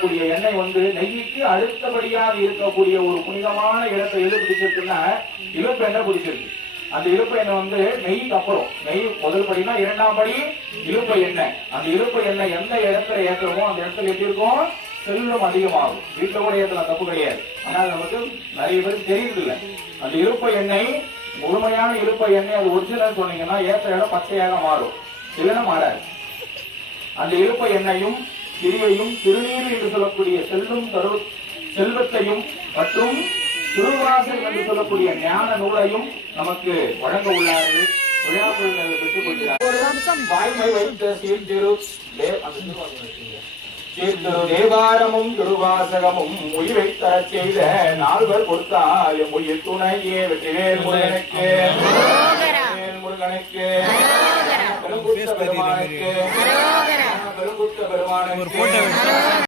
இருக்கக்கூடிய எண்ணெய் வந்து நெய்க்கு அடுத்தபடியாக இருக்கக்கூடிய ஒரு புனிதமான இடத்தை எது பிடிச்சிருக்குன்னா இழுப்பு எண்ணெய் பிடிச்சிருக்கு. அந்த இழுப்பு எண்ணெய் வந்து நெய்க்கு அப்புறம் நெய் முதல் படினா இரண்டாம் படி இழுப்பு எண்ணெய். அந்த இழுப்பு எண்ணெய் எந்த இடத்துல ஏற்றுறோமோ அந்த இடத்துல எப்படி இருக்கும்? செல்லும் அதிகமாகும். வீட்டில் கூட ஏற்றலாம் தப்பு கிடையாது. ஆனால் நமக்கு நிறைய பேர் தெரியுது அந்த இழுப்பு எண்ணெய் முழுமையான இழுப்ப எண்ணெய் அது ஒரிஜினல் சொன்னீங்கன்னா ஏற்ற இடம் பச்சையாக மாறும். இல்லைன்னா மாறாது. அந்த இழுப்ப எண்ணெயும் கிரியையும் திருநீர் என்று சொல்லக்கூடிய செல்லும் தரு செல்வத்தையும் மற்றும் திருவாசல் என்று சொல்லக்கூடிய ஞான நூலையும் நமக்கு வழங்க உள்ளார்கள். விழாக்கள் பெற்றுக் கொள்கிறார் வாய்மை வைத்த சீர்திரு. சீர்திரு தேவாரமும் திருவாசகமும் உயிரை தரச் செய்த நால்வர் கொடுத்தால் உயிர் துணையே வெற்றிவேல் முருகனுக்கு. முருகனுக்கு. பெருங்குத்த பெருமானுக்கு பெருங்குத்த பெருமானுக்கு